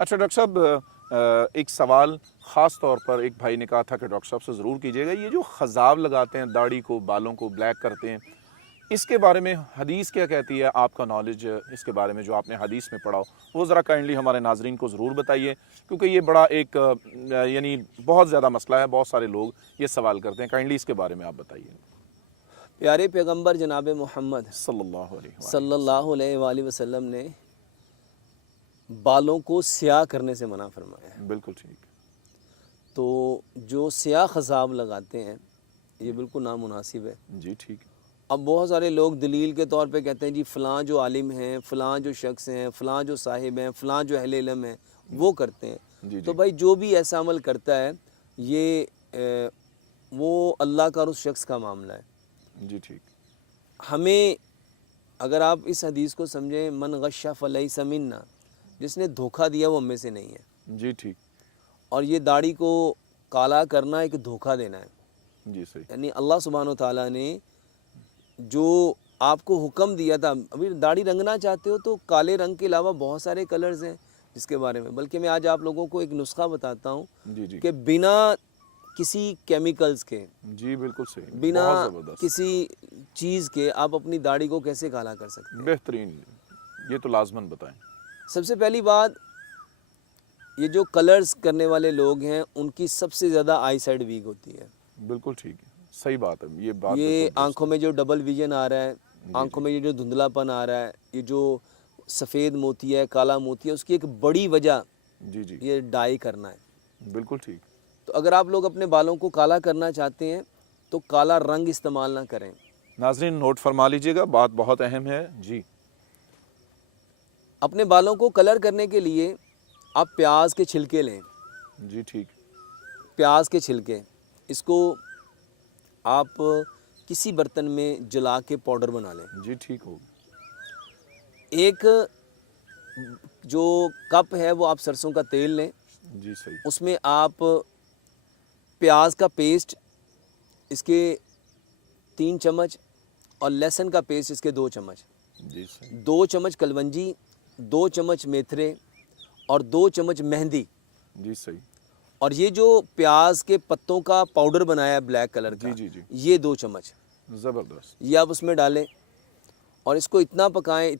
अच्छा डॉक्टर साहब, एक सवाल ख़ास तौर पर एक भाई ने कहा था कि डॉक्टर साहब से ज़रूर कीजिएगा, ये जो ख़ज़ाव लगाते हैं दाढ़ी को, बालों को ब्लैक करते हैं, इसके बारे में हदीस क्या कहती है? आपका नॉलेज इसके बारे में जो आपने हदीस में पढ़ा हो, वो ज़रा काइंडली हमारे नाज़रीन को ज़रूर बताइए, क्योंकि ये बड़ा एक यानी बहुत ज़्यादा मसला है, बहुत सारे लोग ये सवाल करते हैं। काइंडली इसके बारे में आप बताइए। प्यारे पैगंबर जनाब मोहम्मद सल्लल्लाहु अलैहि सल्लल्लाहु अलैहि वसल्लम ने बालों को स्याह करने से मना फरमाया है। बिल्कुल ठीक। तो जो स्याह खज़ाब लगाते हैं ये बिल्कुल नामुनासिब है। जी ठीक। अब बहुत सारे लोग दलील के तौर पे कहते हैं जी फ़लाँ जो आलिम हैं, फ़लाँ जो शख्स हैं, फ़लाँ जो साहिब हैं, फ़लाँ जो अहले इल्म हैं, वो करते हैं। जी तो जी। भाई जो भी ऐसा अमल करता है ये वो अल्लाह का और उस शख्स का मामला है। जी ठीक। हमें अगर आप इस हदीस को समझें, मन गश्शा फलैसा मिन्ना, जिसने धोखा दिया वो हम में से नहीं है। जी ठीक। और ये दाढ़ी को काला करना एक धोखा देना है। जी सही। यानी अल्लाह सुब्हानो व तआला ने जो आपको हुक्म दिया था, अभी दाढ़ी रंगना चाहते हो तो काले रंग के अलावा बहुत सारे कलर्स हैं जिसके बारे में, बल्कि मैं आज आप लोगों को एक नुस्खा बताता हूँ जी जी। कि बिना किसी केमिकल्स के, जी बिल्कुल सही, बिना बहुत ज़बरदस्त, किसी चीज़ के आप अपनी दाढ़ी को कैसे काला कर सकते हैं। बेहतरीन। ये तो लाजमन बताएं। सबसे पहली बात, ये जो कलर्स करने वाले लोग हैं उनकी सबसे ज़्यादा आई साइड वीक होती है। बिल्कुल ठीक है, सही बात है, ये बात ये बिल्कुल दुरुस्त आंखों है। में जो डबल विजन आ रहा है, जी आंखों जी। में ये जो धुंधलापन आ रहा है, ये जो सफ़ेद मोती है, काला मोती है, उसकी एक बड़ी वजह जी जी। ये डाई करना है। बिल्कुल ठीक। तो अगर आप लोग अपने बालों को काला करना चाहते हैं तो काला रंग इस्तेमाल ना करें। नाजरीन नोट फरमा लीजिएगा, बात बहुत अहम है। जी अपने बालों को कलर करने के लिए आप प्याज के छिलके लें। जी ठीक। प्याज के छिलके, इसको आप किसी बर्तन में जला के पाउडर बना लें। जी ठीक हो। एक जो कप है वो आप सरसों का तेल लें, जी सही। उसमें आप प्याज का पेस्ट इसके 3 चम्मच और लहसुन का पेस्ट इसके 2 चम्मच, जी सही। 2 चम्मच कलवंजी, 2 चम्मच मेथरे और 2 चम्मच मेहंदी, जी सही। और ये जो प्याज के पत्तों का पाउडर बनाया है ब्लैक कलर जी का, जी जी। ये 2 चम्मच ज़बरदस्त। ये आप उसमें डालें और इसको इतना पकाएं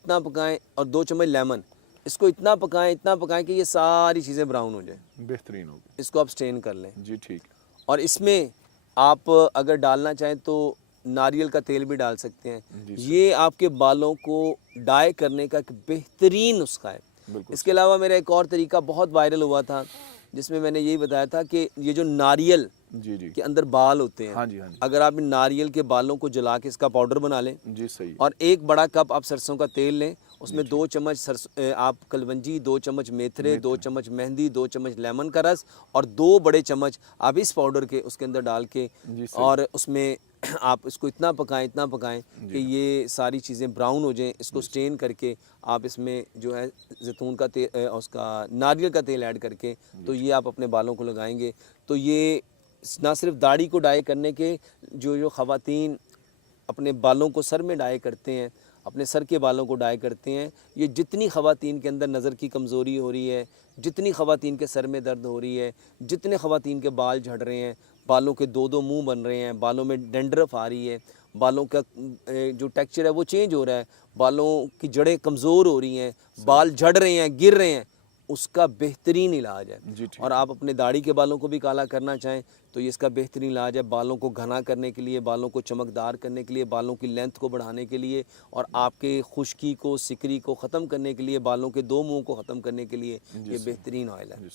और 2 चम्मच लेमन, इसको इतना पकाएं कि ये सारी चीज़ें ब्राउन हो जाए। बेहतरीन हो गया। इसको आप स्ट्रेन कर लें जी ठीक। और इसमें आप अगर डालना चाहें तो नारियल का तेल भी डाल सकते हैं। जी ये आपके बालों को डाई करने का एक बेहतरीन नुस्खा है। बिल्कुल इसके सही। अलावा मेरा एक और तरीका बहुत वायरल हुआ था जिसमें मैंने यही बताया था कि ये जो नारियल जी जी। के अंदर बाल होते हैं, हाँ जी हाँ जी। अगर आप इन नारियल के बालों को जला के इसका पाउडर बना लें जी सही। और 1 बड़ा कप आप सरसों का तेल लें, जी उसमें ठीक। 2 चम्मच आप कलवंजी, 2 चम्मच मेथरे, 2 चम्मच मेहंदी, 2 चम्मच लेमन का रस और 2 बड़े चम्मच आप इस पाउडर के उसके अंदर डाल के जी सही। और उसमें आप इसको इतना पकाएं कि जी हाँ। ये सारी चीज़ें ब्राउन हो जाएं। इसको स्टेन करके आप इसमें जो है जैतून का तेल, उसका नारियल का तेल ऐड करके तो ये आप अपने बालों को लगाएंगे तो ये ना सिर्फ दाढ़ी को डाई करने के, जो ख़वातीन अपने बालों को सर में डाई करते हैं, अपने सर के बालों को डाई करते हैं, ये जितनी ख़वातीन के अंदर नज़र की कमज़ोरी हो रही है, जितनी ख़वातीन के सर में दर्द हो रही है, जितने ख़वातीन के बाल झड़ रहे हैं, बालों के 2-2 मुंह बन रहे हैं, बालों में डैंड्रफ आ रही है, बालों का जो टेक्सचर है वो चेंज हो रहा है, बालों की जड़ें कमज़ोर हो रही हैं, बाल झड़ रहे हैं, गिर रहे हैं, उसका बेहतरीन इलाज है। जी ठीक और है। आप अपने दाढ़ी के बालों को भी काला करना चाहें तो ये इसका बेहतरीन इलाज है। बालों को घना करने के लिए, बालों को चमकदार करने के लिए, बालों की लेंथ को बढ़ाने के लिए और आपके खुश्की को, सिकरी को ख़त्म करने के लिए, बालों के 2 मुंह को ख़त्म करने के लिए जी ये सही। बेहतरीन ऑयल है। जी